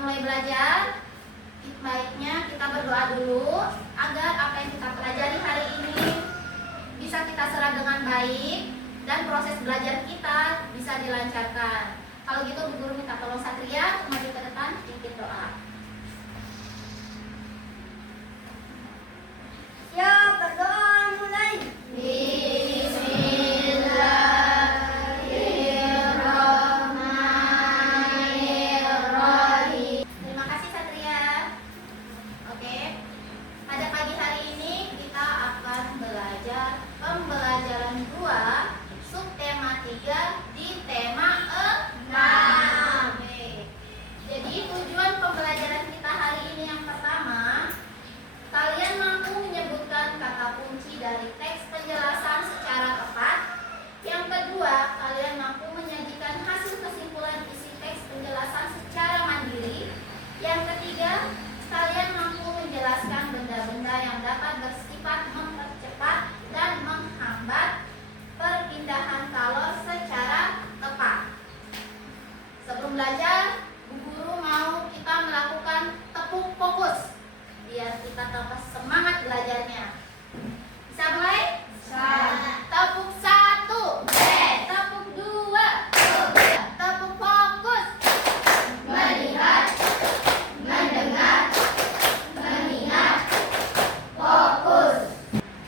mulai belajar, baiknya kita berdoa dulu agar apa yang kita pelajari hari ini bisa kita serap dengan baik dan proses belajar kita bisa dilancarkan. Kalau gitu Bu Guru minta tolong Satria untuk maju ke depan, pimpin doa. Ya, berdoa mulai. Bismillahirrahmanirrahim. Terima kasih Satria. Oke, pada pagi hari ini kita akan belajar pembelajaran 2 subtema 3 di tema 6. Oke. Jadi tujuan pembelajaran kita hari ini yang pertama, kalian mampu menyebutkan kata kunci dari teks penjelasan secara tepat. Yang kedua, kalian mampu menyajikan hasil kesimpulan isi teks penjelasan secara mandiri. Yang ketiga, kalian mampu menjelaskan benda-benda yang dapat bersifat mempercepat dan menghambat perpindahan kalor secara tepat. Sebelum belajar, Bu Guru mau kita melakukan tepuk fokus biar kita tambah semangat belajarnya. Bisa mulai? Bisa. Tepuk 1, tepuk 2, tepuk fokus. Melihat, mendengar, mengingat, fokus.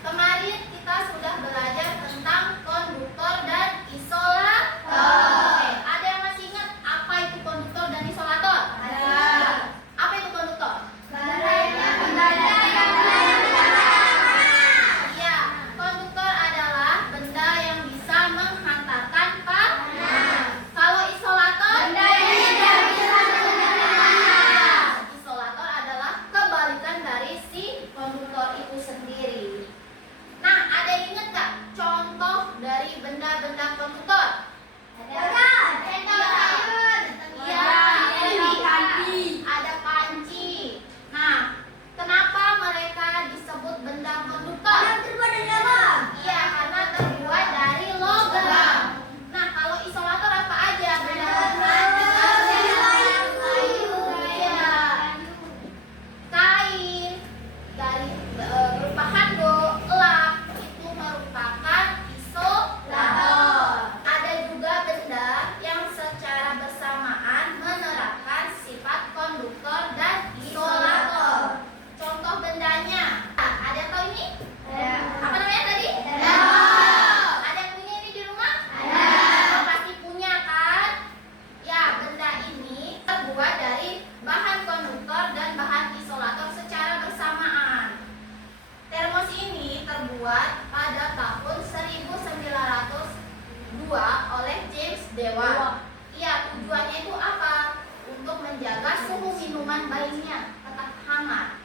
Kemarin kita sudah belajar tentang konduktor dan isolator. Oke, ada yang masih ingat apa itu konduktor dan isolator? Ada. Apa itu konduktor? Iya, konduktor adalah benda yang bisa menghantarkan panas. Kalau isolator? Benda yang tidak bisa Isolator adalah kebalikan dari si konduktor itu sendiri. Nah, ada yang ingat nggak contoh dari benda-benda konduktor? Ada panci. Nah, kenapa mereka disebut benda konduktor? Iya, karena terbuat dari logam. Nah, kalau isolator apa aja? Benda Iya. Kain dari berupa handuk, lap itu merupakan isolator. Ada juga benda yang secara bersamaan menerapkan sifat konduktor dan isolator. Contoh bendanya, ada yang tahu ini? Apa namanya tadi? Ada yang punya ini di rumah? Oh, pasti punya kan? Ya, benda ini terbuat dari bahan konduktor dan bahan isolator secara bersamaan. Termos ini terbuat pada tahun 1902 oleh James Dewar. Iya, tujuannya itu apa? Untuk menjaga suhu minuman bayinya tetap hangat.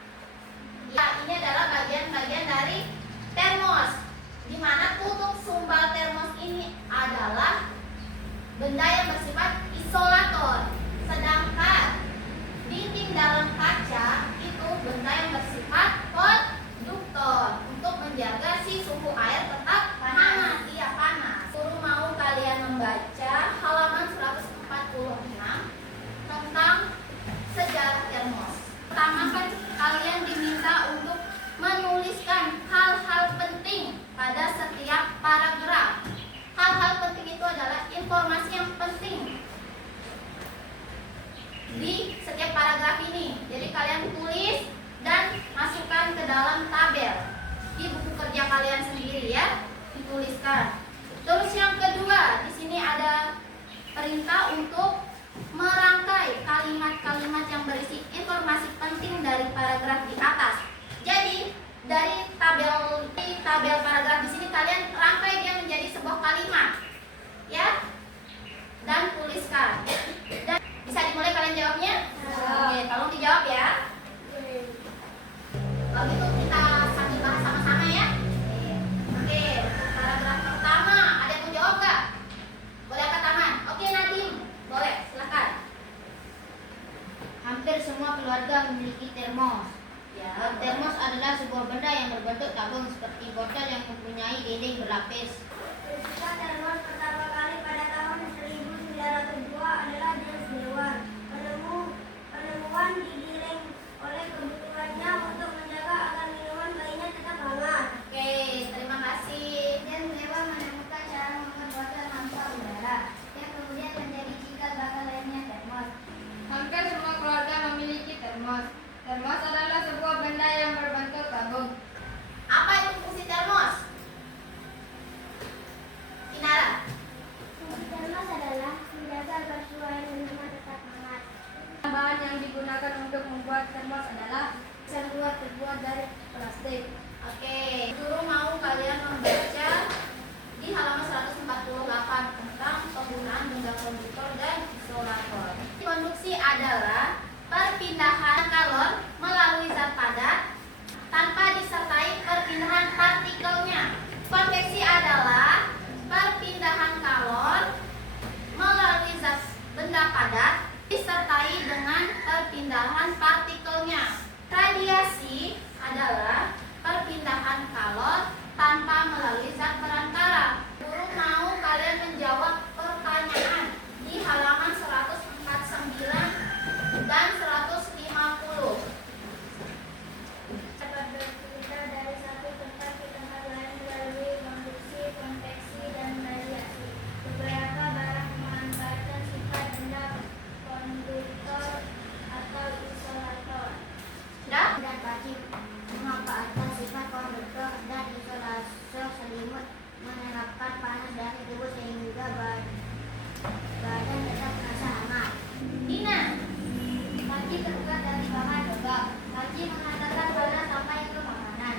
Ya, ini adalah bagian-bagian dari termos, di mana tutup sumbal termos ini adalah benda yang bersifat isolator. Sedangkan dinding dalam kaca itu benda yang bersifat konduktor untuk menjaga si suhu air tetap hangat. Iya, panas. Guru mau kalian membaca halaman 146 tentang sejarah termos. Pertama kan kalian diminta untuk menuliskan hal-hal penting pada setiap paragraf. Hal-hal penting itu adalah informasi yang penting di setiap paragraf ini. Jadi kalian tulis dan masukkan ke dalam tabel di buku kerja kalian sendiri ya, dituliskan. Terus yang kedua, di sini ada perintah untuk merangkai kalimat-kalimat yang berisi informasi penting dari paragraf di atas. Jadi dari tabel paragraf di sini kalian rangkai dia menjadi sebuah kalimat, ya, dan tuliskan. Dan bisa dimulai kalian jawabnya? Oke, tolong dijawab ya. Kalau gitu kita sambil bahas sama-sama ya. Oke, paragraf pertama ada yang mau jawab nggak? Boleh angkat tangan. Oke, Nadim, boleh, silakan. Hampir semua keluarga memiliki termos. Ya, Termos adalah sebuah benda yang berbentuk tabung seperti botol yang mempunyai dinding berlapis. Tercipta termos pertama kali pada tahun 1902 adalah James Dewar. Penemu yang digunakan untuk membuat termos adalah terbuat dari plastik. Oke, guru mau kalian membaca di halaman 148 tentang penggunaan benda konduktor dan isolator. Konduksi adalah perpindahan kalor melalui zat padat tanpa disertai perpindahan partikelnya. Konveksi adalah perpindahan kalor melalui zat benda padat disertai dengan perpindahan partikelnya. Radiasi adalah perpindahan kalor tanpa melalui zat perantara. Guru mau kalian menjawab pertanyaan di halaman 149 dan 150. Dapat bercerita dari satu tempat ke tempat lain melalui konduksi, konveksi, dan radiasi. Beberapa barang memanfaatkan sifat benda konduktor atau isolator. Sudah? Dan bagi memanfaatkan sifat konduktor dan isolator selimut menerapkan panas dari tubuh sehingga badan tetap terasa hangat. Dina, Panci terbuat dari bahan logam. Panci mengatakan panas sampai ke makanan.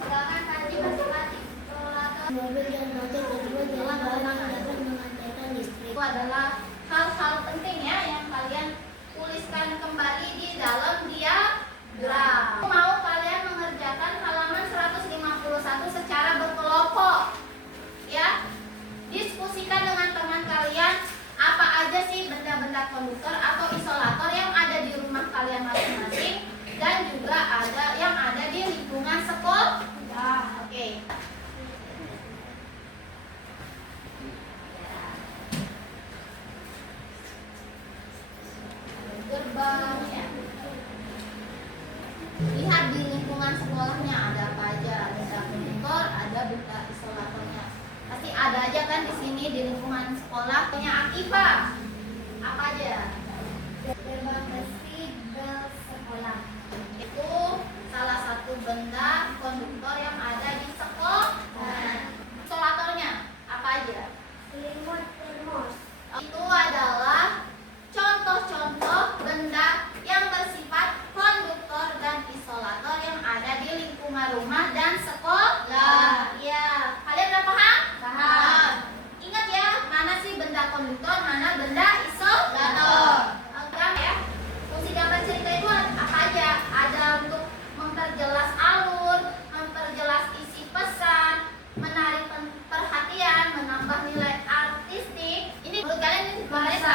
Sedangkan panci bersifat isolator. Mobil dan motor terbuat dari bahan yang dapat mengantarkan listrik. itu adalah hal-hal penting ya yang kalian tuliskan kembali di dalam diagram. Mau kalian mengerjakan halaman 151 secara berkelompok. Ya. Diskusikan dengan teman kalian apa aja sih benda-benda konduktor atau isolator yang ada di rumah kalian masing-masing dan juga ada yang ada di lingkungan sekolah. Oke. Gerbang ya. Lihat di lingkungan sekolahnya ada apa aja, ada benda konduktor, ada benda isolatornya. Pasti ada aja kan di sini di lingkungan sekolah punya Akifa. Apa aja? Gerbang besi bel sekolah. Itu salah satu benda konduktor yang ada di sekolah. Isolatornya apa aja? Selimut termos. Itu adalah contoh-contoh benda yang bersifat konduktor dan isolator yang ada di lingkungan rumah dan sekolah. Ya, kalian udah paham? Paham. Ingat ya, mana sih benda konduktor, mana benda isolator. Gambar ya. Fungsi gambar cerita itu apa aja? Ada untuk memperjelas alur, memperjelas isi pesan, menarik perhatian, menambah nilai artistik. Ini menurut kalian ini bahasa?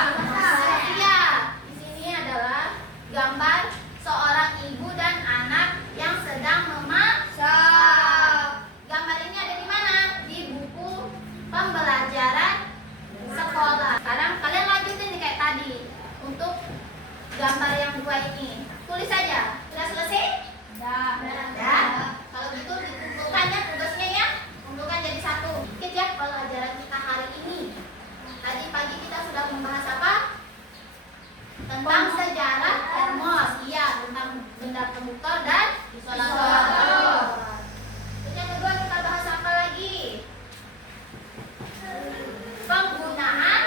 Iya. Di sini adalah gambar seorang ibu dan anak yang sedang memasak. Gambar ini ada di mana? Di buku pembelajaran sekolah. Sekarang kalian lanjutin nih kayak tadi untuk gambar yang dua ini. Tulis saja. Sudah selesai? Sudah. Kalau gitu dikumpulkannya tugasnya ya. Kumpulkan jadi satu. Sedikit ya pelajaran kita hari ini. Tadi pagi kita sudah membahas apa? Tentang sejarah termos. Iya, tentang benda konduktor dan isolator. Terus yang kedua kita bahas apa lagi? Penggunaan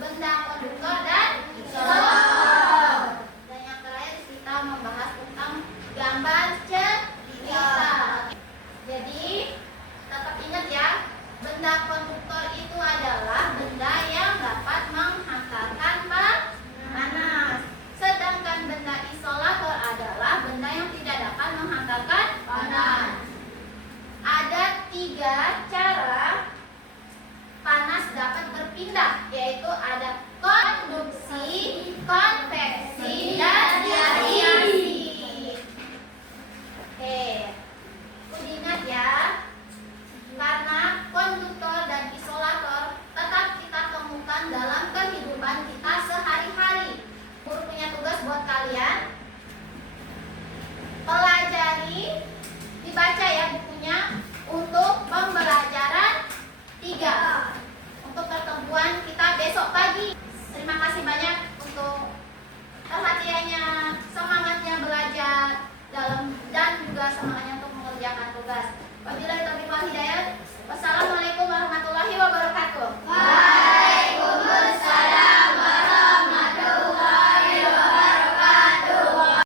benda konduktor dan isolator. Dan yang terakhir kita membahas tentang gambar cerita. Jadi tetap ingat ya, benda konduktor itu adalah benda yang dapat menghantarkan panas. Sedangkan benda isolator adalah benda yang tidak dapat menghantarkan panas. Ada 3 cara panas dapat berpindah, yaitu ada konduksi, konveksi, dan radiasi. Oke, ingat ya, karena konduktor dan isolator tetap kita temukan dalam kehidupan kita sehari-hari. Guru punya tugas buat kalian